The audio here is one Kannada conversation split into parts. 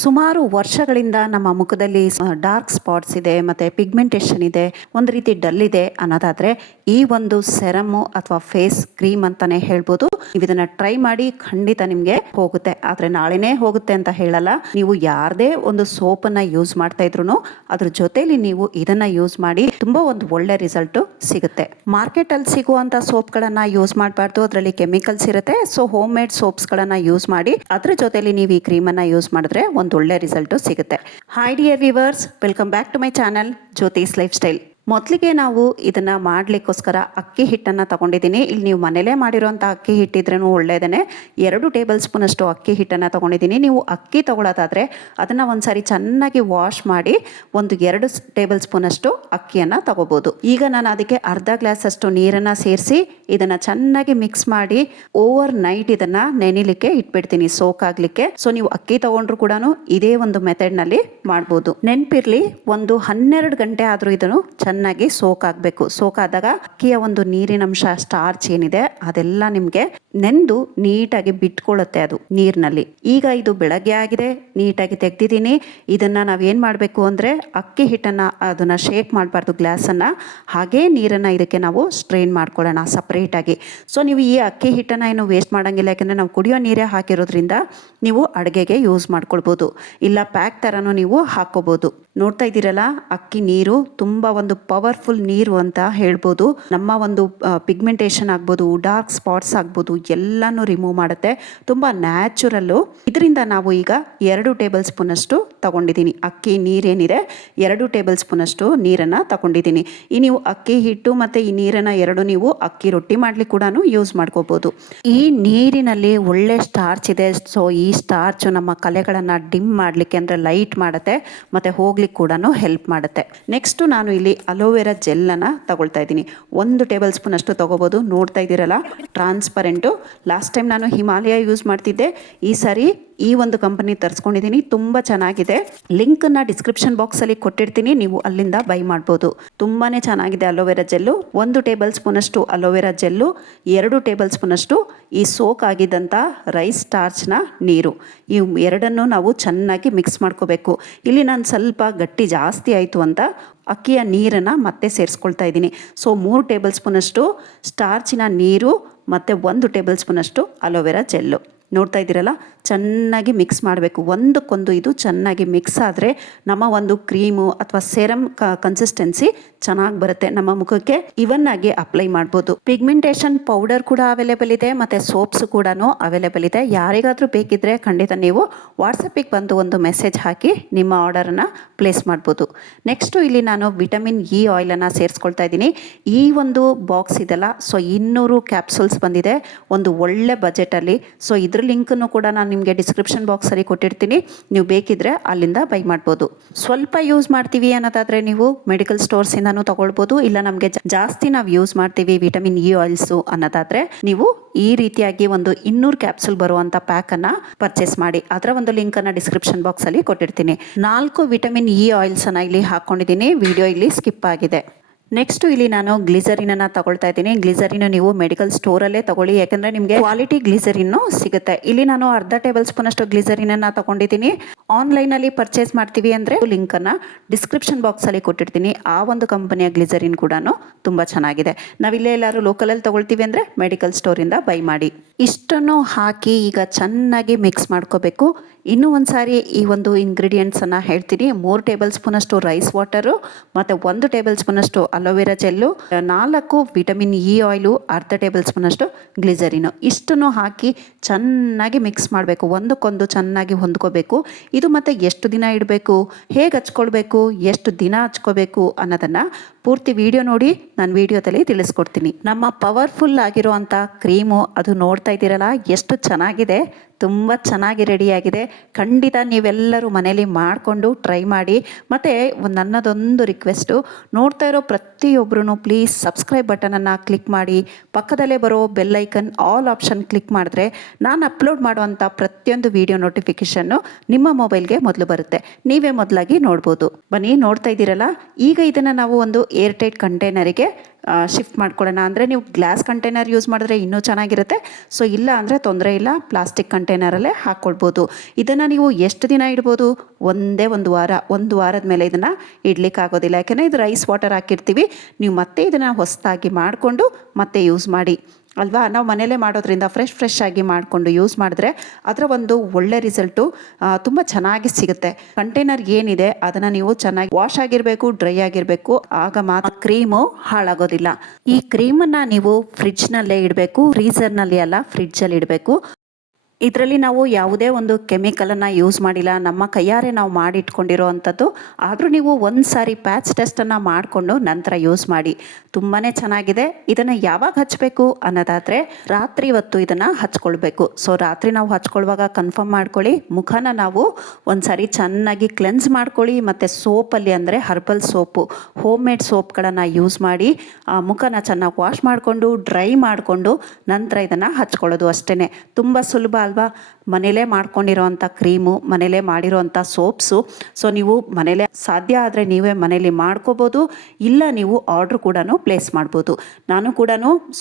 ಸುಮಾರು ವರ್ಷಗಳಿಂದ ನಮ್ಮ ಮುಖದಲ್ಲಿ ಡಾರ್ಕ್ ಸ್ಪಾಟ್ಸ್ ಇದೆ, ಮತ್ತು ಪಿಗ್ಮೆಂಟೇಷನ್ ಇದೆ, ಒಂದು ರೀತಿ ಡಲ್ ಇದೆ ಅನ್ನೋದಾದರೆ ಈ ಒಂದು ಸೆರಮು ಅಥವಾ ಫೇಸ್ ಕ್ರೀಮ್ ಅಂತಲೇ ಹೇಳ್ಬೋದು. ನೀವು ಇದನ್ನು ಟ್ರೈ ಮಾಡಿ ಖಂಡಿತ ನಿಮಗೆ ಹೋಗುತ್ತೆ. ಆದರೆ ನಾಳೆನೇ ಹೋಗುತ್ತೆ ಅಂತ ಹೇಳಲ್ಲ. ನೀವು ಯಾರದೇ ಒಂದು ಸೋಪನ್ನು ಯೂಸ್ ಮಾಡ್ತಾ ಇದ್ರು ಅದ್ರ ಜೊತೆಲಿ ನೀವು ಇದನ್ನು ಯೂಸ್ ಮಾಡಿ ತುಂಬ ಒಂದು ಒಳ್ಳೆ ರಿಸಲ್ಟು ಸಿಗುತ್ತೆ. ಮಾರ್ಕೆಟಲ್ಲಿ ಸಿಗುವಂಥ ಸೋಪ್ಗಳನ್ನು ಯೂಸ್ ಮಾಡಬಾರ್ದು. ಅದರಲ್ಲಿ ಕೆಮಿಕಲ್ಸ್ ಇರುತ್ತೆ. ಸೊ ಹೋಮ್ ಮೇಡ್ ಸೋಪ್ಸ್ಗಳನ್ನು ಯೂಸ್ ಮಾಡಿ ಅದ್ರ ಜೊತೆಲಿ ನೀವು ಈ ಕ್ರೀಮನ್ನು ಯೂಸ್ ಮಾಡಿದ್ರೆ ಒಂದು ಒಳ್ಳೆ ರಿಸಲ್ಟು ಸಿಗುತ್ತೆ. Hi dear viewers welcome back to my channel Jyothis lifestyle ಮೊದಲಿಗೆ ನಾವು ಇದನ್ನು ಮಾಡಲಿಕ್ಕೋಸ್ಕರ ಅಕ್ಕಿ ಹಿಟ್ಟನ್ನು ತಗೊಂಡಿದ್ದೀನಿ. ಇಲ್ಲಿ ನೀವು ಮನೇಲೇ ಮಾಡಿರೋಂಥ ಅಕ್ಕಿ ಹಿಟ್ಟಿದ್ರೂ ಒಳ್ಳೆಯದೇ ಎರಡು ಟೇಬಲ್ ಸ್ಪೂನಷ್ಟು ಅಕ್ಕಿ ಹಿಟ್ಟನ್ನು ತಗೊಂಡಿದ್ದೀನಿ. ನೀವು ಅಕ್ಕಿ ತೊಗೊಳೋದಾದರೆ ಅದನ್ನು ಒಂದು ಸಾರಿ ಚೆನ್ನಾಗಿ ವಾಶ್ ಮಾಡಿ ಒಂದು ಎರಡು ಟೇಬಲ್ ಸ್ಪೂನಷ್ಟು ಅಕ್ಕಿಯನ್ನು ತೊಗೋಬೋದು. ಈಗ ನಾನು ಅದಕ್ಕೆ ಅರ್ಧ ಗ್ಲಾಸ್ ಅಷ್ಟು ನೀರನ್ನು ಸೇರಿಸಿ ಇದನ್ನು ಚೆನ್ನಾಗಿ ಮಿಕ್ಸ್ ಮಾಡಿ ಓವರ್ ನೈಟ್ ಇದನ್ನು ನೆನಿಲಿಕ್ಕೆ ಇಟ್ಬಿಡ್ತೀನಿ, ಸೋಕ್ ಆಗಲಿಕ್ಕೆ. ಸೊ ನೀವು ಅಕ್ಕಿ ತೊಗೊಂಡ್ರು ಕೂಡ ಇದೇ ಒಂದು ಮೆಥಡ್ನಲ್ಲಿ ಮಾಡ್ಬೋದು. ನೆನಪಿರ್ಲಿ, ಒಂದು ಹನ್ನೆರಡು ಗಂಟೆ ಆದರೂ ಇದನ್ನು ಚೆನ್ನಾಗಿ ಸೋಕ್ ಆಗಬೇಕು ಸೋಕ್ ಆದಾಗ ಅಕ್ಕಿಯ ಒಂದು ನೀರಿನಂಶ ಸ್ಟಾರ್ಚ್ ಏನಿದೆ, ಅದೆಲ್ಲ ನಿಮಗೆ ನೆಂದು ನೀಟಾಗಿ ಬಿಟ್ಕೊಳ್ಳುತ್ತೆ ಅದು ನೀರಿನಲ್ಲಿ. ಈಗ ಇದು ಬೆಳಗ್ಗೆ ಆಗಿದೆ, ನೀಟಾಗಿ ತೆಗ್ದಿದ್ದೀನಿ. ಇದನ್ನು ನಾವೇನು ಮಾಡಬೇಕು ಅಂದರೆ ಅಕ್ಕಿ ಹಿಟ್ಟನ್ನು ಅದನ್ನು ಶೇಕ್ ಮಾಡಬಾರ್ದು ಗ್ಲಾಸನ್ನು. ಹಾಗೇ ನೀರನ್ನು ಇದಕ್ಕೆ ನಾವು ಸ್ಟ್ರೈನ್ ಮಾಡ್ಕೊಳ್ಳೋಣ ಸಪ್ರೇಟಾಗಿ ಸೊ ನೀವು ಈ ಅಕ್ಕಿ ಹಿಟ್ಟನ್ನು ಏನು ವೇಸ್ಟ್ ಮಾಡೋಂಗಿಲ್ಲ, ಯಾಕೆಂದರೆ ನಾವು ಕುಡಿಯೋ ನೀರೇ ಹಾಕಿರೋದ್ರಿಂದ ನೀವು ಅಡುಗೆಗೆ ಯೂಸ್ ಮಾಡ್ಕೊಳ್ಬೋದು. ಇಲ್ಲ ಪ್ಯಾಕ್ ಥರನೂ ನೀವು ಹಾಕ್ಕೋಬೋದು. ನೋಡ್ತಾ ಇದ್ದೀರಲ್ಲ, ಅಕ್ಕಿ, ನೀರು ತುಂಬ ಒಂದು ಪವರ್ಫುಲ್ ನೀರು ಅಂತ ಹೇಳ್ಬೋದು. ನಮ್ಮ ಒಂದು ಪಿಗ್ಮೆಂಟೇಷನ್ ಆಗ್ಬೋದು ಡಾರ್ಕ್ ಸ್ಪಾಟ್ಸ್ ಆಗ್ಬೋದು, ಎಲ್ಲನೂ ರಿಮೂವ್ ಮಾಡುತ್ತೆ. ತುಂಬ ನ್ಯಾಚುರಲ್ಲು ಇದರಿಂದ ನಾವು ಈಗ ಎರಡು ಟೇಬಲ್ ಸ್ಪೂನಷ್ಟು ತಗೊಂಡಿದ್ದೀನಿ ಅಕ್ಕಿ, ನೀರೇನಿದೆ, ಎರಡು ಟೇಬಲ್ ಸ್ಪೂನಷ್ಟು ನೀರನ್ನು ತಗೊಂಡಿದ್ದೀನಿ ಈ ನೀವು ಅಕ್ಕಿ, ಹಿಟ್ಟು ಮತ್ತು ಈ ನೀರನ್ನು ಎರಡು ನೀವು ಅಕ್ಕಿ ರೊಟ್ಟಿ ಮಾಡ್ಲಿಕ್ಕೆ ಕೂಡ ಯೂಸ್ ಮಾಡ್ಕೋಬೋದು. ಈ ನೀರಿನಲ್ಲಿ ಒಳ್ಳೆ ಸ್ಟಾರ್ಚ್ ಇದೆ. ಸೊ ಈ ಸ್ಟಾರ್ಚ್ ನಮ್ಮ ಕಲೆಗಳನ್ನು ಡಿಮ್ ಮಾಡಲಿಕ್ಕೆ ಅಂದರೆ ಲೈಟ್ ಮಾಡುತ್ತೆ, ಮತ್ತು ಹೋಗ್ಲಿಕ್ಕೆ ಕೂಡ ಹೆಲ್ಪ್ ಮಾಡುತ್ತೆ. ನೆಕ್ಸ್ಟು ನಾನು ಇಲ್ಲಿ ಅಲೋವೆರಾ ಜೆಲ್ಲನ್ನು ತಗೊಳ್ತಾ ಇದ್ದೀನಿ. ಒಂದು ಟೇಬಲ್ ಸ್ಪೂನ್ ಅಷ್ಟು ತೊಗೋಬೋದು. ನೋಡ್ತಾ ಇದ್ದೀರಲ್ಲ? ಟ್ರಾನ್ಸ್ಪರೆಂಟು. ಲಾಸ್ಟ್ ಟೈಮ್ ನಾನು ಹಿಮಾಲಯ ಯೂಸ್ ಮಾಡ್ತಿದ್ದೆ. ಈ ಸಾರಿ ಈ ಒಂದು ಕಂಪನಿ ತರಿಸ್ಕೊಂಡಿದ್ದೀನಿ. ತುಂಬ ಚೆನ್ನಾಗಿದೆ. ಲಿಂಕನ್ನು ಡಿಸ್ಕ್ರಿಪ್ಷನ್ ಬಾಕ್ಸಲ್ಲಿ ಕೊಟ್ಟಿರ್ತೀನಿ. ನೀವು ಅಲ್ಲಿಂದ ಬೈ ಮಾಡ್ಬೋದು. ತುಂಬಾ ಚೆನ್ನಾಗಿದೆ ಅಲೋವೆರಾ ಜೆಲ್ಲು. ಒಂದು ಟೇಬಲ್ ಸ್ಪೂನಷ್ಟು ಅಲೋವೆರಾ ಜೆಲ್ಲು. ಎರಡು ಟೇಬಲ್ ಸ್ಪೂನಷ್ಟು ಈ ಸೋಕ್ ಆಗಿದ್ದಂಥ ರೈಸ್ ಸ್ಟಾರ್ಚ್ನ ನೀರು. ಇವು ಎರಡನ್ನೂ ನಾವು ಚೆನ್ನಾಗಿ ಮಿಕ್ಸ್ ಮಾಡ್ಕೋಬೇಕು. ಇಲ್ಲಿ ನಾನು ಸ್ವಲ್ಪ ಗಟ್ಟಿ ಜಾಸ್ತಿ ಆಯಿತು ಅಂತ ಅಕ್ಕಿಯ ನೀರನ್ನು ಮತ್ತೆ ಸೇರಿಸ್ಕೊಳ್ತಾ ಇದ್ದೀನಿ. ಸೊ ಮೂರು ಟೇಬಲ್ ಸ್ಪೂನಷ್ಟು ಸ್ಟಾರ್ಚಿನ ನೀರು, ಮತ್ತು ಒಂದು ಟೇಬಲ್ ಸ್ಪೂನಷ್ಟು ಅಲೋವೆರಾ ಜೆಲ್ಲು ನೋಡ್ತಾ ಇದ್ದೀರಲ್ಲ? ಚೆನ್ನಾಗಿ ಮಿಕ್ಸ್ ಮಾಡಬೇಕು. ಒಂದಕ್ಕೊಂದು ಇದು ಚೆನ್ನಾಗಿ ಮಿಕ್ಸ್ ಆದರೆ ನಮ್ಮ ಒಂದು ಕ್ರೀಮು ಅಥವಾ ಸೆರಮ್ ಕನ್ಸಿಸ್ಟೆನ್ಸಿ ಚೆನ್ನಾಗಿ ಬರುತ್ತೆ. ನಮ್ಮ ಮುಖಕ್ಕೆ ಇವನ್ ಆಗಿ ಅಪ್ಲೈ ಮಾಡ್ಬೋದು. ಪಿಗ್ಮೆಂಟೇಷನ್ ಪೌಡರ್ ಕೂಡ ಅವೈಲೇಬಲ್ ಇದೆ, ಮತ್ತು ಸೋಪ್ಸ್ ಕೂಡ ಅವೈಲೇಬಲ್ ಇದೆ. ಯಾರಿಗಾದರೂ ಬೇಕಿದ್ರೆ ಖಂಡಿತ ನೀವು ವಾಟ್ಸಪ್ಪಿಗೆ ಬಂದು ಒಂದು ಮೆಸೇಜ್ ಹಾಕಿ ನಿಮ್ಮ ಆರ್ಡರನ್ನು ಪ್ಲೇಸ್ ಮಾಡ್ಬೋದು. ನೆಕ್ಸ್ಟು ಇಲ್ಲಿ ನಾನು ವಿಟಮಿನ್ ಇ ಆಯಿಲನ್ನು ಸೇರಿಸ್ಕೊಳ್ತಾ ಇದ್ದೀನಿ. ಈ ಒಂದು ಬಾಕ್ಸ್ ಇದೆಲ್ಲ ಸೊ ಇನ್ನೂರು ಕ್ಯಾಪ್ಸೂಲ್ಸ್ ಬಂದಿದೆ. ಒಂದು ಒಳ್ಳೆ ಬಜೆಟಲ್ಲಿ ಸೊ ಇದ್ರ ಲಿಂಕನ್ನು ಕೂಡ ನಾನು ನಿಮಗೆ ಡಿಸ್ಕ್ರಿಪ್ಷನ್ ಬಾಕ್ಸಲ್ಲಿ ಕೊಟ್ಟಿರ್ತೀನಿ. ನೀವು ಬೇಕಿದ್ರೆ ಅಲ್ಲಿಂದ ಬೈ ಮಾಡ್ಬೋದು. ಸ್ವಲ್ಪ ಯೂಸ್ ಮಾಡ್ತೀವಿ ಅನ್ನೋದಾದರೆ ನೀವು ಮೆಡಿಕಲ್ ಸ್ಟೋರ್ಸಿಂದನೂ ತಗೊಳ್ಬೋದು. ಇಲ್ಲ ನಮಗೆ ಜಾಸ್ತಿ ನಾವು ಯೂಸ್ ಮಾಡ್ತೀವಿ ವಿಟಮಿನ್ ಇ ಆಯಿಲ್ಸು ಅನ್ನೋದಾದರೆ ನೀವು ಈ ರೀತಿಯಾಗಿ ಒಂದು ಇನ್ನೂರು ಕ್ಯಾಪ್ಸೂಲ್ ಬರುವಂಥ ಪ್ಯಾಕನ್ನು ಪರ್ಚೇಸ್ ಮಾಡಿ. ಅದರ ಒಂದು ಲಿಂಕನ್ನು ಡಿಸ್ಕ್ರಿಪ್ಷನ್ ಬಾಕ್ಸಲ್ಲಿ ಕೊಟ್ಟಿರ್ತೀನಿ. ನಾಲ್ಕು ವಿಟಮಿನ್ ಇ ಆಯಿಲ್ಸನ್ನು ಇಲ್ಲಿ ಹಾಕ್ಕೊಂಡಿದ್ದೀನಿ ವಿಡಿಯೋ ಇಲ್ಲಿ ಸ್ಕಿಪ್ ಆಗಿದೆ. ನೆಕ್ಸ್ಟ್ ಇಲ್ಲಿ ನಾನು ಗ್ಲಿಸರಿನ ತಗೊಳ್ತಾ ಇದ್ದೀನಿ. ಗ್ಲಿಸರಿನ ನೀವು ಮೆಡಿಕಲ್ ಸ್ಟೋರಲ್ಲೇ ತಗೊಳ್ಳಿ. ಯಾಕಂದ್ರೆ ನಿಮಗೆ ಕ್ವಾಲಿಟಿ ಗ್ಲಿಸರಿನ್ ಸಿಗುತ್ತೆ. ಇಲ್ಲಿ ನಾನು ಅರ್ಧ ಟೇಬಲ್ ಸ್ಪೂನ್ ಅಷ್ಟು ಗ್ಲಿಸರಿನ ತಗೊಂಡಿದ್ದೀನಿ. ಆನ್ಲೈನಲ್ಲಿ ಪರ್ಚೇಸ್ ಮಾಡ್ತೀವಿ ಅಂದರೆ ಲಿಂಕನ್ನು ಡಿಸ್ಕ್ರಿಪ್ಷನ್ ಬಾಕ್ಸಲ್ಲಿ ಕೊಟ್ಟಿರ್ತೀನಿ ಆ ಒಂದು ಕಂಪನಿಯ ಗ್ಲಿಸರಿನ್ ಕೂಡ ತುಂಬ ಚೆನ್ನಾಗಿದೆ. ನಾವಿಲ್ಲೇ ಎಲ್ಲರೂ ಲೋಕಲಲ್ಲಿ ತಗೊಳ್ತೀವಿ ಅಂದರೆ ಮೆಡಿಕಲ್ ಸ್ಟೋರಿಂದ ಬೈ ಮಾಡಿ. ಇಷ್ಟನ್ನು ಹಾಕಿ ಈಗ ಚೆನ್ನಾಗಿ ಮಿಕ್ಸ್ ಮಾಡ್ಕೋಬೇಕು. ಇನ್ನೂ ಒಂದು ಸಾರಿ ಈ ಒಂದು ಇಂಗ್ರೀಡಿಯೆಂಟ್ಸನ್ನು ಹೇಳ್ತೀನಿ. ಮೂರು ಟೇಬಲ್ ಸ್ಪೂನಷ್ಟು ರೈಸ್ ವಾಟರು ಮತ್ತು ಒಂದು ಟೇಬಲ್ ಸ್ಪೂನಷ್ಟು ಅಲೋವೆರಾ ಜೆಲ್ಲು, ನಾಲ್ಕು ವಿಟಮಿನ್ ಇ ಆಯಿಲು, ಅರ್ಧ ಟೇಬಲ್ ಸ್ಪೂನಷ್ಟು ಗ್ಲಿಸರಿನು. ಇಷ್ಟನ್ನು ಹಾಕಿ ಚೆನ್ನಾಗಿ ಮಿಕ್ಸ್ ಮಾಡಬೇಕು. ಒಂದಕ್ಕೊಂದು ಚೆನ್ನಾಗಿ ಹೊಂದ್ಕೋಬೇಕು. ಇದು ಮತ್ತೆ ಎಷ್ಟು ದಿನ ಇಡಬೇಕು? ಹೇಗೆ ಹಚ್ಕೊಳ್ಬೇಕು? ಎಷ್ಟು ದಿನ ಹಚ್ಕೋಬೇಕು ಅನ್ನೋದನ್ನು ಪೂರ್ತಿ ವಿಡಿಯೋ ನೋಡಿ ನಾನು ವಿಡಿಯೋದಲ್ಲಿ ತಿಳಿಸ್ಕೊಡ್ತೀನಿ. ನಮ್ಮ ಪವರ್ಫುಲ್ ಆಗಿರುವಂಥ ಕ್ರೀಮು ಅದು ನೋಡ್ತಾ ಇದ್ದೀರಲ್ಲ, ಎಷ್ಟು ಚೆನ್ನಾಗಿದೆ, ತುಂಬ ಚೆನ್ನಾಗಿ ರೆಡಿಯಾಗಿದೆ ಖಂಡಿತ ನೀವೆಲ್ಲರೂ ಮನೇಲಿ ಮಾಡಿಕೊಂಡು ಟ್ರೈ ಮಾಡಿ. ಮತ್ತು ನನ್ನದೊಂದು ರಿಕ್ವೆಸ್ಟು ನೋಡ್ತಾ ಇರೋ ಪ್ರತಿಯೊಬ್ಬರೂ ಪ್ಲೀಸ್ ಸಬ್ಸ್ಕ್ರೈಬ್ ಬಟನನ್ನು ಕ್ಲಿಕ್ ಮಾಡಿ. ಪಕ್ಕದಲ್ಲೇ ಬರೋ ಬೆಲ್ಲೈಕನ್ ಆಲ್ ಆಪ್ಷನ್ ಕ್ಲಿಕ್ ಮಾಡಿದ್ರೆ ನಾನು ಅಪ್ಲೋಡ್ ಮಾಡುವಂಥ ಪ್ರತಿಯೊಂದು ವಿಡಿಯೋ ನೋಟಿಫಿಕೇಷನ್ನು ನಿಮ್ಮ ಮೊಬೈಲ್ಗೆ ಮೊದಲು ಬರುತ್ತೆ. ನೀವೇ ಮೊದಲಾಗಿ ನೋಡ್ಬೋದು. ಬನ್ನಿ, ನೋಡ್ತಾ ಇದ್ದೀರಲ್ಲ? ಈಗ ಇದನ್ನು ನಾವು ಒಂದು ಏರ್ ಟೈಟ್ ಕಂಟೈನರಿಗೆ ಶಿಫ್ಟ್ ಮಾಡ್ಕೊಳ್ಳೋಣ. ಅಂದರೆ ನೀವು ಗ್ಲಾಸ್ ಕಂಟೈನರ್ ಯೂಸ್ ಮಾಡಿದ್ರೆ ಇನ್ನೂ ಚೆನ್ನಾಗಿರುತ್ತೆ. ಸೊ, ಇಲ್ಲ ಅಂದರೆ ತೊಂದರೆ ಇಲ್ಲ, ಪ್ಲಾಸ್ಟಿಕ್ ಕಂಟೈನರಲ್ಲೇ ಹಾಕ್ಕೊಳ್ಬೋದು ಇದನ್ನು ನೀವು ಎಷ್ಟು ದಿನ ಇಡ್ಬೋದು? ಒಂದೇ ಒಂದು ವಾರ, ಒಂದು ವಾರದ ಮೇಲೆ ಇದನ್ನು ಇಡ್ಲಿಕ್ಕೆ ಆಗೋದಿಲ್ಲ ಯಾಕೆಂದರೆ ಇದು ರೈಸ್ ವಾಟರ್ ಹಾಕಿರ್ತೀವಿ. ನೀವು ಮತ್ತೆ ಇದನ್ನು ಹೊಸದಾಗಿ ಮಾಡಿಕೊಂಡು ಮತ್ತೆ ಯೂಸ್ ಮಾಡಿ. ಅಲ್ವಾ? ನಾವು ಮನೆಯಲ್ಲೇ ಮಾಡೋದ್ರಿಂದ ಫ್ರೆಶ್ ಫ್ರೆಶ್ ಆಗಿ ಮಾಡಿಕೊಂಡು ಯೂಸ್ ಮಾಡಿದ್ರೆ ಅದರ ಒಂದು ಒಳ್ಳೆ ರಿಸಲ್ಟು ತುಂಬ ಚೆನ್ನಾಗಿ ಸಿಗುತ್ತೆ. ಕಂಟೈನರ್ ಏನಿದೆ ಅದನ್ನು ನೀವು ಚೆನ್ನಾಗಿ ವಾಶ್ ಆಗಿರಬೇಕು ಡ್ರೈ ಆಗಿರಬೇಕು, ಆಗ ಮಾತ್ರ ಕ್ರೀಮು ಹಾಳಾಗೋದಿಲ್ಲ. ಈ ಕ್ರೀಮನ್ನು ನೀವು ಫ್ರಿಡ್ಜ್ನಲ್ಲೇ ಇಡಬೇಕು ಫ್ರೀಸರ್ನಲ್ಲಿ ಅಲ್ಲ ಫ್ರಿಡ್ಜಲ್ಲಿ ಇಡಬೇಕು. ಇದರಲ್ಲಿ ನಾವು ಯಾವುದೇ ಒಂದು ಕೆಮಿಕಲನ್ನು ಯೂಸ್ ಮಾಡಿಲ್ಲ, ನಮ್ಮ ಕೈಯಾರೆ ನಾವು ಮಾಡಿಟ್ಕೊಂಡಿರೋ ಅಂಥದ್ದು, ಆದರೂ ನೀವು ಒಂದು ಸಾರಿ ಪ್ಯಾಚ್ ಟೆಸ್ಟನ್ನು ಮಾಡಿಕೊಂಡು ನಂತರ ಯೂಸ್ ಮಾಡಿ. ತುಂಬಾ ಚೆನ್ನಾಗಿದೆ. ಇದನ್ನು ಯಾವಾಗ ಹಚ್ಚಬೇಕು ಅನ್ನೋದಾದರೆ ರಾತ್ರಿ ಹೊತ್ತು ಇದನ್ನು ಹಚ್ಕೊಳ್ಬೇಕು. ಸೊ ರಾತ್ರಿ ನಾವು ಹಚ್ಕೊಳ್ಳುವಾಗ ಕನ್ಫರ್ಮ್ ಮಾಡ್ಕೊಳ್ಳಿ. ಮುಖನ ನಾವು ಒಂದು ಸಾರಿ ಚೆನ್ನಾಗಿ ಕ್ಲೆನ್ಸ್ ಮಾಡ್ಕೊಳ್ಳಿ. ಮತ್ತು ಸೋಪಲ್ಲಿ ಅಂದರೆ ಹರ್ಬಲ್ ಸೋಪು ಹೋಮ್ ಮೇಡ್ ಸೋಪ್ಗಳನ್ನು ಯೂಸ್ ಮಾಡಿ, ಆ ಮುಖನ ಚೆನ್ನಾಗಿ ವಾಶ್ ಮಾಡಿಕೊಂಡು ಡ್ರೈ ಮಾಡಿಕೊಂಡು ನಂತರ ಇದನ್ನು ಹಚ್ಕೊಳ್ಳೋದು ಅಷ್ಟೇ ತುಂಬ ಸುಲಭ ಅಲ್ವಾ? ಮನೇಲೇ ಮಾಡ್ಕೊಂಡಿರೋವಂಥ ಕ್ರೀಮು, ಮನೇಲೇ ಮಾಡಿರೋವಂಥ ಸೋಪ್ಸು. ಸೊ ನೀವು ಮನೇಲೇ ಸಾಧ್ಯ ಆದರೆ ನೀವೇ ಮನೇಲಿ ಮಾಡ್ಕೋಬೋದು. ಇಲ್ಲ ನೀವು ಆರ್ಡ್ರ್ ಕೂಡ ಪ್ಲೇಸ್ ಮಾಡ್ಬೋದು. ನಾನು ಕೂಡ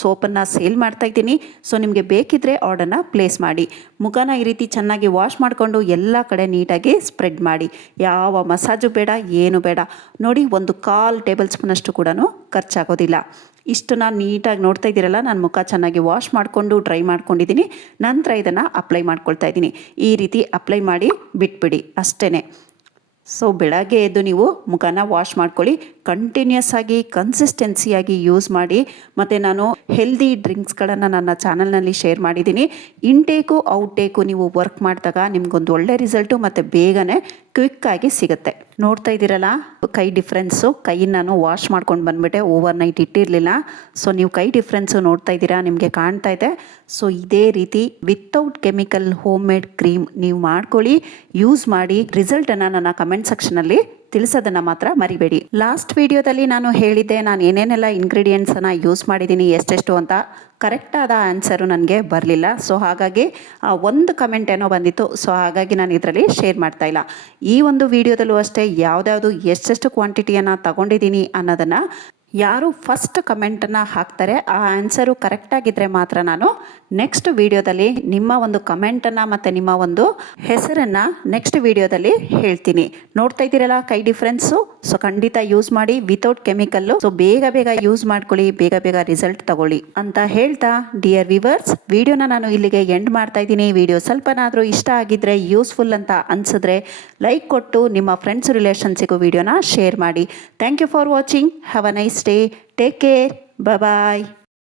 ಸೋಪನ್ನು ಸೇಲ್ ಮಾಡ್ತಾ ಇದ್ದೀನಿ. ಸೊ ನಿಮಗೆ ಬೇಕಿದ್ದರೆ ಆರ್ಡರ್ನ ಪ್ಲೇಸ್ ಮಾಡಿ. ಮುಖನ ಈ ರೀತಿ ಚೆನ್ನಾಗಿ ವಾಶ್ ಮಾಡಿಕೊಂಡು ಎಲ್ಲ ಕಡೆ ನೀಟಾಗಿ ಸ್ಪ್ರೆಡ್ ಮಾಡಿ. ಯಾವ ಮಸಾಜು ಬೇಡ, ಏನು ಬೇಡ. ನೋಡಿ, ಒಂದು ಕಾಲು ಟೇಬಲ್ ಸ್ಪೂನಷ್ಟು ಕೂಡ ಖರ್ಚಾಗೋದಿಲ್ಲ. ಇಷ್ಟು ನಾನು ನೀಟಾಗಿ ನೋಡ್ತಾ ಇದ್ದೀರಲ್ಲ, ನಾನು ಮುಖ ಚೆನ್ನಾಗಿ ವಾಶ್ ಮಾಡಿಕೊಂಡು ಡ್ರೈ ಮಾಡ್ಕೊಂಡಿದ್ದೀನಿ. ನಂತರ ಇದನ್ನು ಅಪ್ಲೈ ಮಾಡ್ಕೊಳ್ತಾ ಇದ್ದೀನಿ. ಈ ರೀತಿ ಅಪ್ಲೈ ಮಾಡಿ ಬಿಟ್ಬಿಡಿ ಅಷ್ಟೇ ಸೊ ಬೆಳಗ್ಗೆ ಎದ್ದು ನೀವು ಮುಖನ ವಾಶ್ ಮಾಡ್ಕೊಳ್ಳಿ. ಕಂಟಿನ್ಯೂಸ್ ಆಗಿ ಕನ್ಸಿಸ್ಟೆನ್ಸಿಯಾಗಿ ಯೂಸ್ ಮಾಡಿ, ಮತ್ತು ನಾನು ಹೆಲ್ದಿ ಡ್ರಿಂಕ್ಸ್ಗಳನ್ನು ನನ್ನ ಚಾನಲ್ನಲ್ಲಿ ಶೇರ್ ಮಾಡಿದ್ದೀನಿ. ಇನ್ಟೇಕು ಔಟೇಕು ನೀವು ವರ್ಕ್ ಮಾಡಿದಾಗ ನಿಮ್ಗೊಂದು ಒಳ್ಳೆ ರಿಸಲ್ಟು ಮತ್ತು ಬೇಗನೆ ಕ್ವಿಕ್ಕಾಗಿ ಸಿಗುತ್ತೆ. ನೋಡ್ತಾ ಇದ್ದೀರಲ್ಲ, ಕೈ ಡಿಫ್ರೆನ್ಸು ಕೈ ನಾನು ವಾಶ್ ಮಾಡ್ಕೊಂಡು ಬಂದ್ಬಿಟ್ಟೆ ಓವರ್ ನೈಟ್ ಇಟ್ಟಿರಲಿಲ್ಲ. ಸೊ ನೀವು ಕೈ ಡಿಫ್ರೆನ್ಸು ನೋಡ್ತಾ ಇದ್ದೀರಾ, ನಿಮಗೆ ಕಾಣ್ತಾ ಇದೆ. ಸೊ ಇದೇ ರೀತಿ without chemical home made cream ನೀವು ಮಾಡ್ಕೊಳ್ಳಿ ಯೂಸ್ ಮಾಡಿ ರಿಸಲ್ಟನ್ನು ನನ್ನ ಕಮೆಂಟ್ ಸೆಕ್ಷನಲ್ಲಿ ತಿಳಿಸೋದನ್ನು ಮಾತ್ರ ಮರಿಬೇಡಿ. ಲಾಸ್ಟ್ ವಿಡಿಯೋದಲ್ಲಿ ನಾನು ಹೇಳಿದ್ದೆ, ನಾನು ಏನೇನೆಲ್ಲ ಇಂಗ್ರೀಡಿಯೆಂಟ್ಸನ್ನು ಯೂಸ್ ಮಾಡಿದ್ದೀನಿ, ಎಷ್ಟೆಷ್ಟು ಅಂತ ಕರೆಕ್ಟಾದ ಆನ್ಸರು ನನಗೆ ಬರಲಿಲ್ಲ. ಸೊ ಹಾಗಾಗಿ ಒಂದು ಕಮೆಂಟ್ ಏನೋ ಬಂದಿತ್ತು. ಸೊ ಹಾಗಾಗಿ ನಾನು ಇದರಲ್ಲಿ ಶೇರ್ ಮಾಡ್ತಾ ಇಲ್ಲ. ಈ ಒಂದು ವಿಡಿಯೋದಲ್ಲೂ ಅಷ್ಟೇ, ಯಾವುದ್ಯಾವುದು ಎಷ್ಟೆಷ್ಟು ಕ್ವಾಂಟಿಟಿಯನ್ನು ತಗೊಂಡಿದ್ದೀನಿ ಅನ್ನೋದನ್ನು ಯಾರು ಫಸ್ಟ್ ಕಮೆಂಟನ್ನು ಹಾಕ್ತಾರೆ, ಆ ಆನ್ಸರು ಕರೆಕ್ಟಾಗಿದ್ದರೆ ಮಾತ್ರ ನಾನು ನೆಕ್ಸ್ಟ್ ವಿಡಿಯೋದಲ್ಲಿ ನಿಮ್ಮ ಒಂದು ಕಮೆಂಟನ್ನು ಮತ್ತು ನಿಮ್ಮ ಒಂದು ಹೆಸರನ್ನು ನೆಕ್ಸ್ಟ್ ವಿಡಿಯೋದಲ್ಲಿ ಹೇಳ್ತೀನಿ. ನೋಡ್ತಾ ಇದ್ದೀರಲ್ಲ ಕೈ ಡಿಫ್ರೆನ್ಸು ಸೊ ಖಂಡಿತ ಯೂಸ್ ಮಾಡಿ ವಿತೌಟ್ ಕೆಮಿಕಲ್ಲು ಸೊ ಬೇಗ ಬೇಗ ಯೂಸ್ ಮಾಡ್ಕೊಳ್ಳಿ, ಬೇಗ ಬೇಗ ರಿಸಲ್ಟ್ ತಗೊಳ್ಳಿ ಅಂತ ಹೇಳ್ತಾ ಡಿಯರ್ ವಿವರ್ಸ್ ವಿಡಿಯೋನ ನಾನು ಇಲ್ಲಿಗೆ ಎಂಡ್ ಮಾಡ್ತಾ ಇದ್ದೀನಿ. ವಿಡಿಯೋ ಸ್ವಲ್ಪನಾದರೂ ಇಷ್ಟ ಆಗಿದ್ದರೆ ಯೂಸ್ಫುಲ್ ಅಂತ ಅನ್ಸಿದ್ರೆ ಲೈಕ್ ಕೊಟ್ಟು ನಿಮ್ಮ ಫ್ರೆಂಡ್ಸ್ ರಿಲೇಷನ್ಸಿಗೂ ವಿಡಿಯೋನ ಶೇರ್ ಮಾಡಿ. Thank you for watching have a nice Stay. Take care. Bye bye.